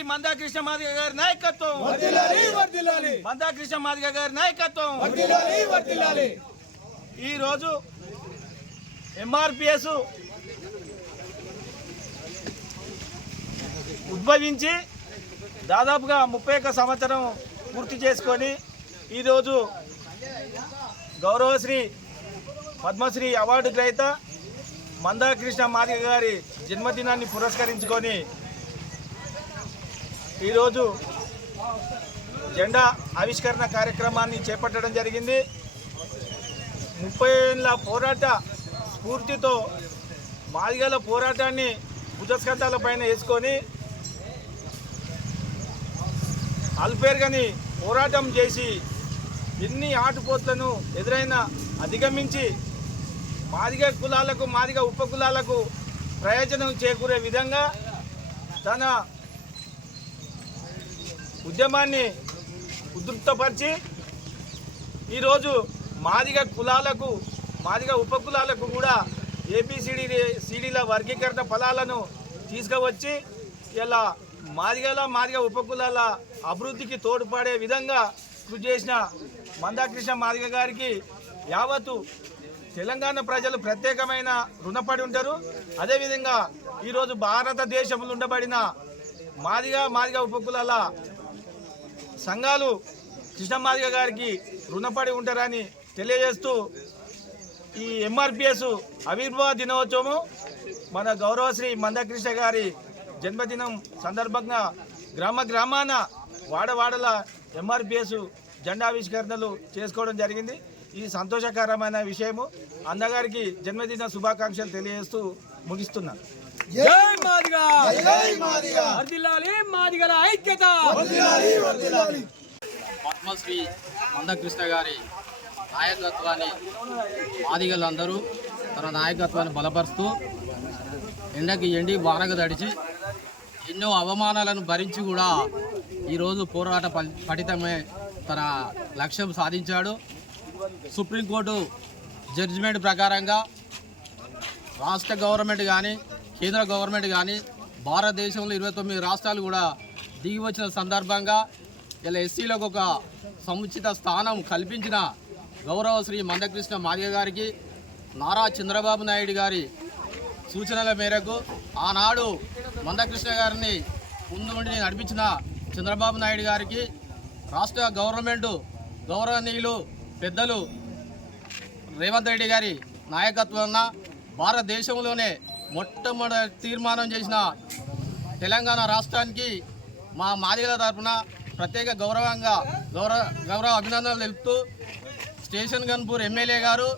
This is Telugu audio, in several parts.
గౌరవశ్రీ మందాకృష్ణ మాదిగ గారి నాయకత్వం. మందాకృష్ణ మాదిగ గారి నాయకత్వం. వర్ధిల్లాలి వర్ధిల్లాలి. ఈ రోజు ఎంఆర్పిఎస్ ఉద్భవించి దాదాపుగా ముప్పై ఒక్క సంవత్సరం పూర్తి చేసుకొని ఈరోజు గౌరవశ్రీ పద్మశ్రీ అవార్డు గ్రహీత మందాకృష్ణ మాదిగ గారి జన్మదినాన్ని పురస్కరించుకొని ఈరోజు జెండా ఆవిష్కరణ కార్యక్రమాన్ని చేపట్టడం జరిగింది. ముప్పై ఏళ్ళ పోరాట స్ఫూర్తితో మాదిగల పోరాటాన్ని భుజస్కంధాల పైన వేసుకొని అల్పేర్గని పోరాటం చేసి ఎన్ని ఆటుపోట్లను ఎదురైన అధిగమించి మాదిగ కులాలకు మాదిగ ఉప కులాలకు ప్రయోజనం చేకూరే విధంగా తన ఉద్యమాన్ని ఉధృతపరిచి ఈరోజు మాదిగ కులాలకు మాదిగ ఉపకులాలకు కూడా ఏపీసీడీ సిడీల వర్గీకరణ ఫలాలను తీసుకువచ్చి ఇలా మాదిగల మాదిగ ఉపకులాల అభివృద్ధికి తోడ్పడే విధంగా కృషి చేసిన మందాకృష్ణ మాదిగ గారికి యావత్తు తెలంగాణ ప్రజలు ప్రత్యేకమైన రుణపడి ఉంటారు. అదేవిధంగా ఈరోజు భారతదేశంలో ఉండబడిన మాదిగ మాదిగ ఉపకులాల సంఘాలు కృష్ణమాదిగ గారికి రుణపడి ఉంటారని తెలియజేస్తూ ఈ ఎంఆర్పిఎస్ ఆవిర్భావ దినోత్సవము మన గౌరవశ్రీ మందకృష్ణ గారి జన్మదినం సందర్భంగా గ్రామ గ్రామాన వాడవాడల ఎంఆర్పిఎస్ జెండావిష్కరణలు చేసుకోవడం జరిగింది. ఈ సంతోషకరమైన విషయము అన్నగారికి జన్మదిన శుభాకాంక్షలు తెలియజేస్తూ ముగిస్తున్నాను. జై మాదిగా. జై మాదిగా. వర్ధిల్లాలి మాదిగల ఐక్యత. వర్ధిల్లాలి వర్ధిల్లాలి పద్మశ్రీ మందకృష్ణ గారి నాయకత్వాన్ని మాదిగలందరూ తన నాయకత్వాన్ని బలపరుస్తూ ఎండకి ఎండి వానకు తడిచి ఎన్నో అవమానాలను భరించి కూడా ఈరోజు పోరాట ఫలితమే తన లక్ష్యం సాధించాడు. సుప్రీంకోర్టు జడ్జిమెంట్ ప్రకారంగా రాష్ట్ర గవర్నమెంట్ కానీ కేంద్ర గవర్నమెంట్ కానీ భారతదేశంలో ఇరవై తొమ్మిది రాష్ట్రాలు కూడా దిగి వచ్చిన సందర్భంగా ఇలా ఎస్సీలకు ఒక సముచిత స్థానం కల్పించిన గౌరవ శ్రీ మందకృష్ణ మాదిగ గారికి నారా చంద్రబాబు నాయుడు గారి సూచనల మేరకు ఆనాడు మందకృష్ణ గారిని ముందు నుండి నడిపించిన చంద్రబాబు నాయుడు గారికి రాష్ట్ర గవర్నమెంట్ గౌరవనీయులు పెద్దలు రేవంత్ రెడ్డి గారి నాయకత్వాన భారతదేశంలోనే మొట్టమొదటి తీర్మానం చేసిన తెలంగాణ రాష్ట్రానికి మా మాదిగల తరపున ప్రత్యేక గౌరవంగా గౌరవ గౌరవ అభినందనలు తెలుపుతూ స్టేషన్ గన్పూర్ ఎమ్మెల్యే గారు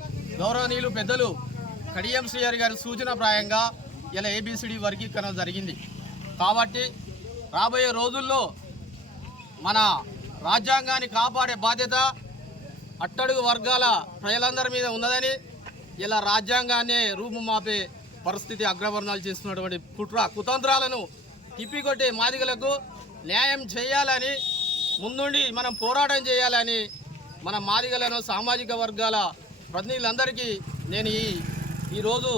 గౌరవనీయులు పెద్దలు కడియం శ్రీహరి గారి సూచన ప్రాయంగా ఇలా ఏబిసిడి వర్గీకరణ జరిగింది. కాబట్టి రాబోయే రోజుల్లో మన రాజ్యాంగాన్ని కాపాడే బాధ్యత అట్టడుగు వర్గాల ప్రజలందరి మీద ఉన్నదని ఇలా రాజ్యాంగాన్ని రూపుమాపే పరిస్థితి అగ్రవర్ణాలు చేస్తున్నటువంటి కుట్ర కుతంత్రాలను తిప్పికొట్టే మాదిగలకు న్యాయం చేయాలని ముందుండి మనం పోరాటం చేయాలని మన మాదిగలను సామాజిక వర్గాల ప్రతినిధులందరికీ నేను ఈ ఈరోజు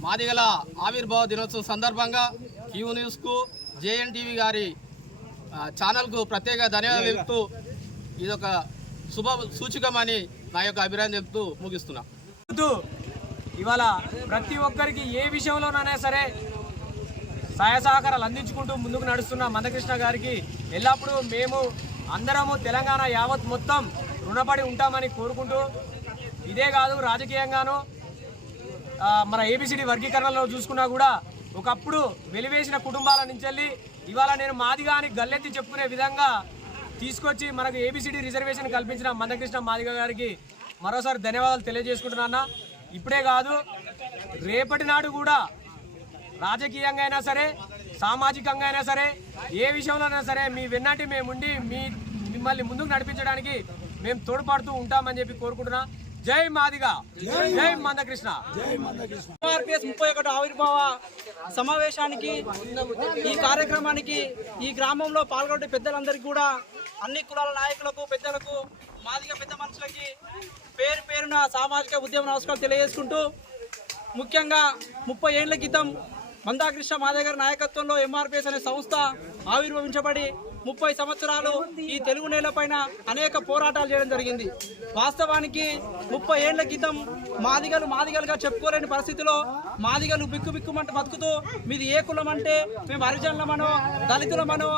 మాదిగల ఆవిర్భావ దినోత్సవం సందర్భంగా క్యూ న్యూస్కు జేఎన్టీవీ గారి ఆ, ఛానల్కు ప్రత్యేక ధన్యవాదాలు తెలుపుతూ ఇదొక శుభ సూచకమని నా యొక్క అభిప్రాయం తెలుపుతూ ముగిస్తున్నా. ఇవాళ ప్రతి ఒక్కరికి ఏ విషయంలోనైనా సరే సహాయ సహకారాలు అందించుకుంటూ ముందుకు నడుస్తున్న మందకృష్ణ గారికి ఎల్లప్పుడూ మేము అందరము తెలంగాణ యావత్ మొత్తం రుణపడి ఉంటామని కోరుకుంటూ ఇదే కాదు రాజకీయంగాను మన ఏబిసిడి వర్గీకరణలో చూసుకున్నా కూడా ఒకప్పుడు వెలివేసిన కుటుంబాల నుంచి వెళ్ళి ఇవాళ నేను మాదిగా అని గల్లెత్తి చెప్పుకునే విధంగా తీసుకొచ్చి మనకు ఏబిసిడి రిజర్వేషన్ కల్పించిన మందకృష్ణ మాదిగ గారికి మరోసారి ధన్యవాదాలు తెలియజేసుకుంటున్నా ఇప్పుడే కాదు రేపటి నాడు కూడా రాజకీయంగా అయినా సరే సామాజికంగా అయినా సరే ఏ విషయంలోనైనా సరే మీ వెన్నటి మేముండి మీ మిమ్మల్ని ముందుకు నడిపించడానికి మేము తోడ్పడుతూ ఉంటామని చెప్పి కోరుకుంటున్నా. జై మాదిగా. జై మందకృష్ణ. ఆర్పిఎస్ ముప్పై ఒకటి ఆవిర్భావ సమావేశానికి ఈ కార్యక్రమానికి ఈ గ్రామంలో పాల్గొనే పెద్దలందరికీ కూడా అన్ని కులాల నాయకులకు పెద్దలకు మాదిగ పెద్ద మనుషులకి పేరు పేరున సామాజిక ఉద్యమ నమస్కారం తెలియజేసుకుంటూ ముఖ్యంగా ముప్పై ఏళ్ళ క్రితం మందాకృష్ణ మాదే గారి నాయకత్వంలో ఎంఆర్పిఎస్ అనే సంస్థ ఆవిర్భవించబడి ముప్పై సంవత్సరాలు ఈ తెలుగు నేలపైన అనేక పోరాటాలు చేయడం జరిగింది. వాస్తవానికి ముప్పై ఏళ్ళ క్రితం మాదిగలు మాదిగలుగా చెప్పుకోలేని పరిస్థితిలో మాదిగలు బిక్కు బిక్కుమంటూ బతుకుతూ మీది ఏ కులం అంటే మేము హరిజనులమనో దళితులమనో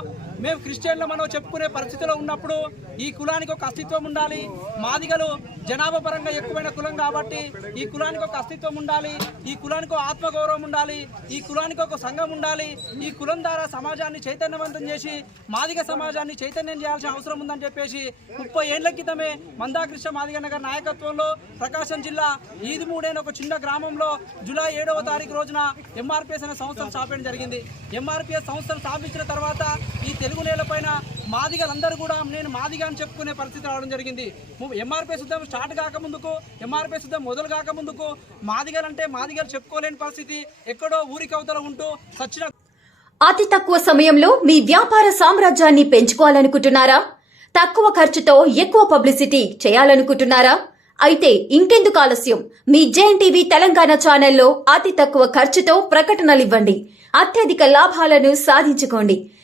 మేము క్రిస్టియన్లమనో చెప్పుకునే పరిస్థితిలో ఉన్నప్పుడు ఈ కులానికి ఒక అస్తిత్వం ఉండాలి. మాదిగలు జనాభా పరంగా ఎక్కువైన కులం కాబట్టి ఈ కులానికి ఒక అస్తిత్వం ఉండాలి. ఈ కులానికి ఒక ఆత్మగౌరవం ఉండాలి. ఈ కులానికి ఒక సంఘం ఉండాలి. ఈ కులం ద్వారా సమాజాన్ని చైతన్యవంతం చేసి మాదిగ సమాజాన్ని చైతన్యం చేయాల్సిన అవసరం ఉందని చెప్పేసి ముప్పై ఏళ్ళ క్రితమే మందాకృష్ణ మాదిగన్న గారి నాయకత్వంలో ప్రకాశం జిల్లా ఈదిమూడైన ఒక చిన్న గ్రామంలో జూలై ఏడవ తారీఖు రోజున ఎంఆర్పిఎస్ అనే సంస్థను స్థాపించడం జరిగింది. ఎంఆర్పిఎస్ సంస్థను స్థాపించిన తర్వాత ఈ తెలుగు నేలపైన మాదిగలందరూ కూడా నేను మాదిగా అని చెప్పుకునే పరిస్థితి రావడం జరిగింది. ఎంఆర్పీ సిద్ధం స్టార్ట్ కాకముందుకు ఎంఆర్పిఎస్ సిద్ధం మొదలు కాకముందుకు మాదిగలంటే మాదిగలు చెప్పుకోలేని పరిస్థితి. ఎక్కడో ఊరికవతల ఉంటూ సచ్చిన అతి తక్కువ సమయంలో మీ వ్యాపార సామ్రాజ్యాన్ని పెంచుకోవాలనుకుంటున్నారా? తక్కువ ఖర్చుతో ఎక్కువ పబ్లిసిటీ చేయాలనుకుంటున్నారా? అయితే ఇంకెందుకు ఆలస్యం? మీ జేఎన్ టీవీ తెలంగాణ ఛానల్లో అతి తక్కువ ఖర్చుతో ప్రకటనలివ్వండి. అత్యధిక లాభాలను సాధించుకోండి.